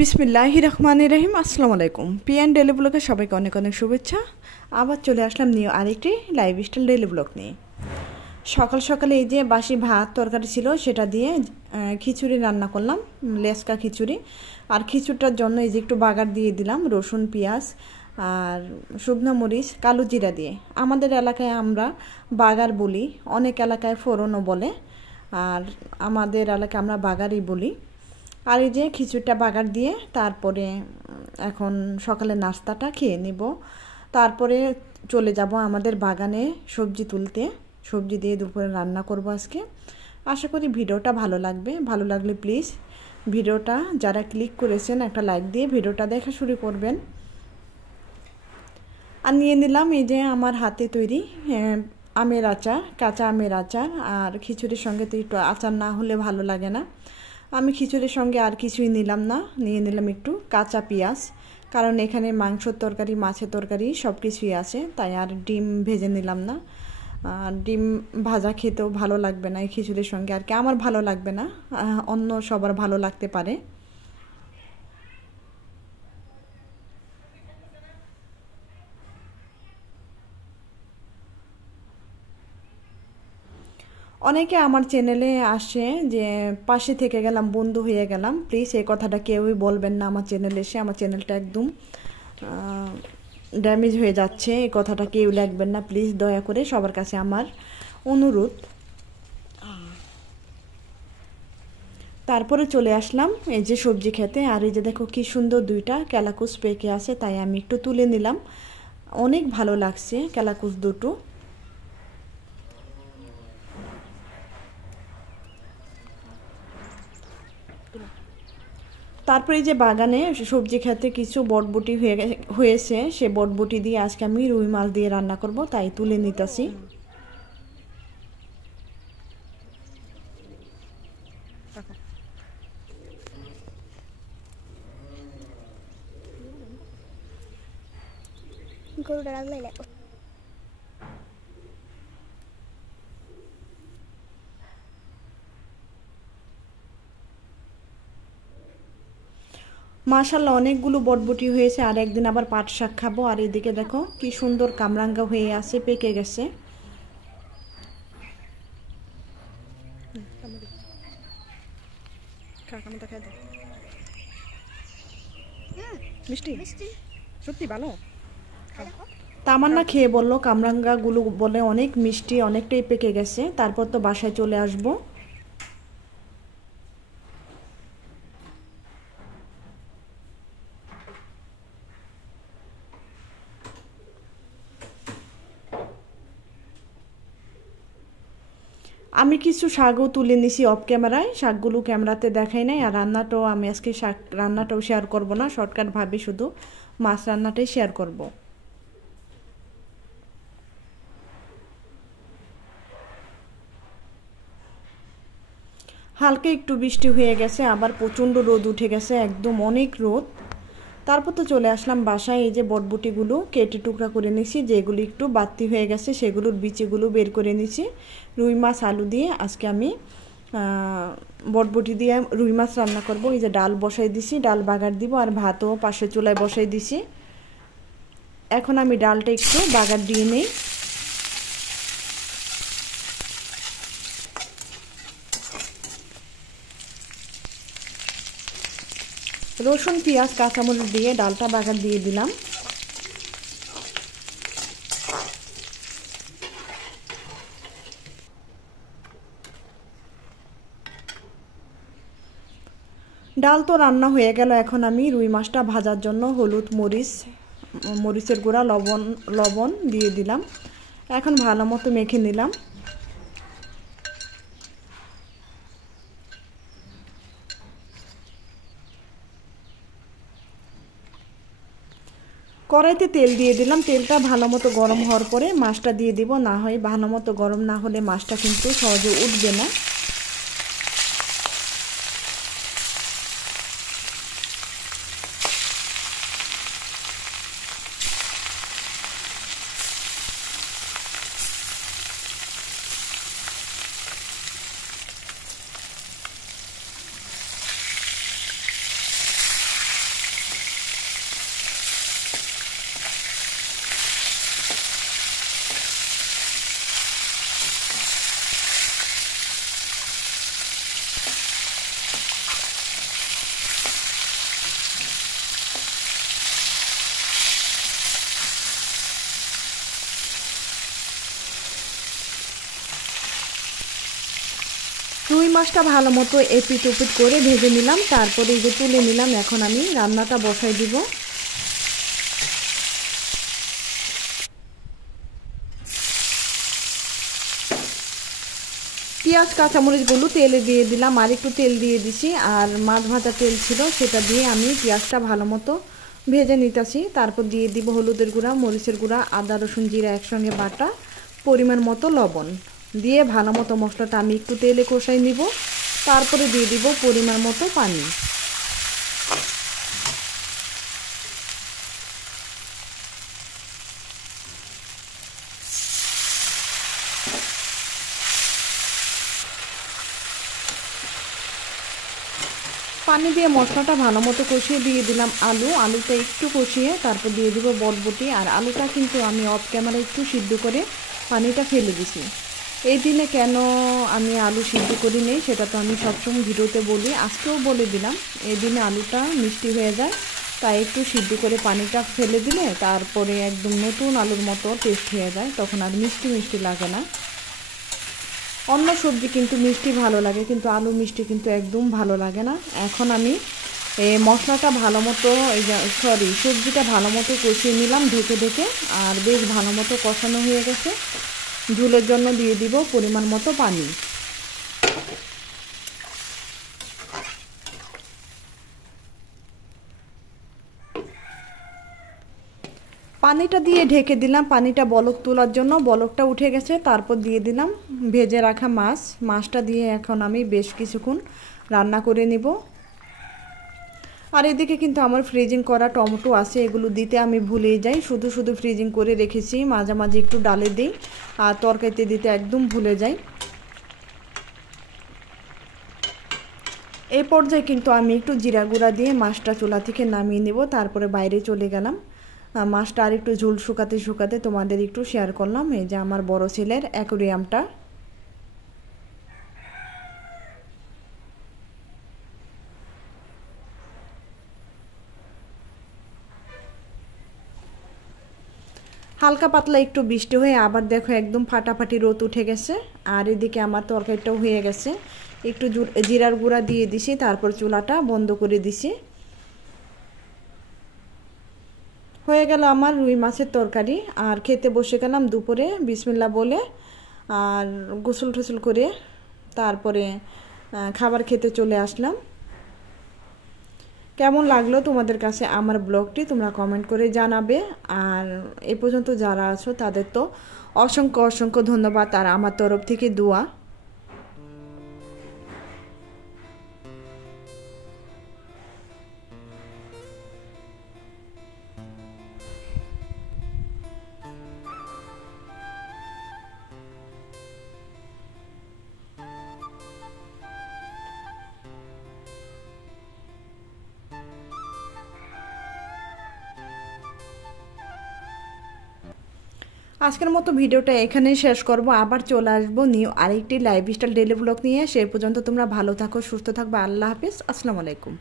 বিসমিল্লাহির রহমানির রহিম। আসসালামু আলাইকুম। পিএন ডেলি ব্লগে সবাইকে অনেক অনেক শুভেচ্ছা। আবার চলে আসলাম নিউ আরেকটি লাইফস্টাইল ডেলি ব্লগ নিয়ে। সকাল সকালে এই যে বাসি ভাত তরকারি ছিল সেটা দিয়ে খিচুড়ি রান্না করলাম, লেসকা খিচুড়ি। আর খিচুড়িটার জন্য এই যে একটু বাগার দিয়ে দিলাম রসুন পেঁয়াজ আর শুকনো মরিচ কালো জিরা দিয়ে। আমাদের এলাকায় আমরা বাগার বলি, অনেক এলাকায় ফোড়নও বলে, আর আমাদের এলাকায় আমরা বাগারই বলি। আর এই যে খিচুড়িটা বাগার দিয়ে তারপরে এখন সকালে নাস্তাটা খেয়ে নেব। তারপরে চলে যাব আমাদের বাগানে সবজি তুলতে। সবজি দিয়ে দুপুরে রান্না করব আজকে। আশা করি ভিডিওটা ভালো লাগবে। ভালো লাগলে প্লিজ ভিডিওটা যারা ক্লিক করেছেন একটা লাইক দিয়ে ভিডিওটা দেখা শুরু করবেন। আর নিয়ে নিলাম এই যে আমার হাতে তৈরি আমের আচার, কাঁচা আমের আচার। আর খিচুড়ির সঙ্গে তো একটু আচার না হলে ভালো লাগে না। আমি খিচুড়ির সঙ্গে আর কিছুই নিলাম না, নিয়ে নিলাম একটু কাঁচা পেঁয়াজ, কারণ এখানে মাংসের তরকারি মাছের তরকারি সব কিছুই আছে, তাই আর ডিম ভেজে নিলাম না। ডিম ভাজা খেতেও ভালো লাগবে না এই খিচুড়ির সঙ্গে, আর কি আমার ভালো লাগবে না, অন্য সবার ভালো লাগতে পারে। অনেকে আমার চ্যানেলে আসে যে পাশে থেকে গেলাম, বন্ধু হয়ে গেলাম। প্লিজ এই কথাটা কেউই বলবেন না আমার চ্যানেলে এসে। আমার চ্যানেলটা একদম ড্যামেজ হয়ে যাচ্ছে, এই কথাটা কেউ লিখবেন না প্লিজ, দয়া করে সবার কাছে আমার অনুরোধ। তারপরে চলে আসলাম এই যে সবজি খেতে। আর এই যে দেখো কি সুন্দর দুইটা ক্যালাকুস পেকে আছে, তাই আমি একটু তুলে নিলাম। অনেক ভালো লাগছে ক্যালাকুস দুটো। তারপরে এই যে বাগানে সবজি খেতে কিছু বটবটি হয়েছে, সে বটবটি দিয়ে আজকে আমি রুই মাছ দিয়ে রান্না করব, তাই তুলে নিতেছি। মাশাল্লাহ অনেকগুলো বটবটি হয়েছে। আর একদিন আবার পাট শাক খাবো। আর এদিকে দেখো কি সুন্দর কামরাঙ্গা হয়ে আছে, পেকে গেছে। মিষ্টি সত্যি ভালো। তামান্না খেয়ে বললো কামরাঙ্গা গুলো বলে অনেক মিষ্টি, অনেকটাই পেকে গেছে। তারপর তো বাসায় চলে আসবো। আমি কিছু শাকও তুলে নিছি অফ ক্যামেরায়, শাকগুলো ক্যামেরাতে দেখাই নাই। আর রান্নাটাও আমি আজকে শাক রান্নাটাও শেয়ার করব না, শর্টকাটভাবে শুধু মাছ রান্নাটাই শেয়ার করব। হালকা একটু বৃষ্টি হয়ে গেছে, আবার প্রচণ্ড রোদ উঠে গেছে, একদম অনেক রোদ। তারপর তো চলে আসলাম বাসায়। এই যে বটবটিগুলো কেটে টুকরা করে নিছি, যেগুলো একটু বাড়তি হয়ে গেছে সেগুলোর বিচিগুলো বের করে নিছি। রুই মাছ আলু দিয়ে আজকে আমি বটবটি দিয়ে রুই মাছ রান্না করব। এই যে ডাল বসাই দিছি, ডাল বাগার দিব, আর ভাতও পাশে চুলায় বসাই দিছি। এখন আমি ডালটা একটু বাগার দিয়ে নেই। রসুন পেঁয়াজ কাঁচামরিচ দিয়ে ডালটা বাগার দিয়ে দিলাম। ডাল তো রান্না হয়ে গেল। এখন আমি রুই মাছটা ভাজার জন্য হলুদ মরিচের গুঁড়া লবণ দিয়ে দিলাম। এখন ভালো মতো মেখে নিলাম। কড়াইতে তেল দিয়ে দিলাম। তেলটা ভালো মতো গরম হওয়ার পরে মাছটা দিয়ে দিব, না হয় ভালো মতো গরম না হলে মাছটা কিন্তু সহজে উঠবে না। মাছটা ভালো মতো এপিট ওপিট করে ভেজে নিলাম, তারপরে এই যে তুলে নিলাম। এখন আমি রান্নাটা বসাই দিব। পেঁয়াজ কাঁচামরিচগুলো তেলে দিয়ে দিলাম, আর একটু তেল দিয়ে দিছি, আর মাছ ভাজা তেল ছিল সেটা দিয়ে আমি পেঁয়াজটা ভালো মতো ভেজে নিতেছি। তারপর দিয়ে দিব হলুদের গুঁড়া, মরিচের গুঁড়া, আদা রসুন জিরা একসঙ্গে বাটা, পরিমাণ মতো লবণ দিয়ে ভালো মতো মশলাটা আমি একটু তেলে কষাই নিব। তারপরে দিয়ে দিব পরিমাণ মতো পানি। পানি দিয়ে মশলাটা ভালো মতো কষিয়ে দিয়ে দিলাম আলুটা একটু কষিয়ে তারপর দিয়ে দিব বটবটি। আর আলুটা কিন্তু আমি অফ ক্যামেরা একটু সিদ্ধ করে পানিটা ফেলে দিছি। এই দিনে কেন আমি আলু সিদ্ধ করি নেই সেটা তো আমি সবসময় ভিডিওতে বলি, আজকেও বলে দিলাম। এই দিনে আলুটা মিষ্টি হয়ে যায়, তাই একটু সিদ্ধ করে পানিটা ফেলে দিলে তারপরে একদম নতুন আলুর মতো টেস্ট হয়ে যায়, তখন আর মিষ্টি মিষ্টি লাগে না। অন্য সবজি কিন্তু মিষ্টি ভালো লাগে, কিন্তু আলু মিষ্টি কিন্তু একদম ভালো লাগে না। এখন আমি মশলাটা ভালো মতো সবজিটা ভালো মতো কষিয়ে নিলাম ঢেকে ঢেকে, আর বেশ ভালো মতো কষানো হয়ে গেছে। ঝোলের জন্য দিয়ে দিব পরিমাণ মতো পানি। পানিটা দিয়ে ঢেকে দিলাম, পানিটা বলক তোলার জন্য। বলকটা উঠে গেছে, তারপর দিয়ে দিলাম ভেজে রাখা মাছটা দিয়ে এখন আমি বেশ কিছুক্ষণ রান্না করে নিব। আর এদিকে কিন্তু আমার ফ্রিজিং করা টমেটো আছে, এগুলো দিতে আমি ভুলেই যাই, শুধু শুধু ফ্রিজিং করে রেখেছি। মাঝে মাঝে একটু ডালে দিই, আর তরকারিতে দিতে একদম ভুলে যাই। এই পর্যায়ে কিন্তু আমি একটু জিরা গুঁড়া দিয়ে মাছটা চুলা থেকে নামিয়ে নেব। তারপরে বাইরে চলে গেলাম। মাছটা আর একটু ঝোল শুকাতে শুকাতে তোমাদের একটু শেয়ার করলাম এই যে আমার বড় ছেলের অ্যাকোরিয়ামটা। হালকা পাতলা একটু বৃষ্টি হয়ে আবার দেখো একদম ফাটাফাটি রোদ উঠে গেছে। আর এদিকে আমার তরকারিটাও হয়ে গেছে, একটু জিরার গুঁড়া দিয়ে দিছি, তারপর চুলাটা বন্ধ করে দিছি। হয়ে গেল আমার রুই মাছের তরকারি। আর খেতে বসে গেলাম দুপুরে বিসমিল্লাহ বলে, আর গোসল টোসল করে তারপরে খাবার খেতে চলে আসলাম। কেমন লাগলো তোমাদের কাছে আমার ব্লগটি তোমরা কমেন্ট করে জানাবে। আর এ পর্যন্ত যারা আছো তাদের তো অসংখ্য অসংখ্য ধন্যবাদ, আর আমার তরফ থেকে দোয়া। আজকের মতো ভিডিওটা এখানেই শেষ করব, আবার চলে আসবো নিউ আরেকটি লাইফস্টাইল ডেইলি ব্লগ নিয়ে। সেই পর্যন্ত তোমরা ভালো থাকো, সুস্থ থাকবে। আল্লাহ হাফিজ, আসসালামু আলাইকুম।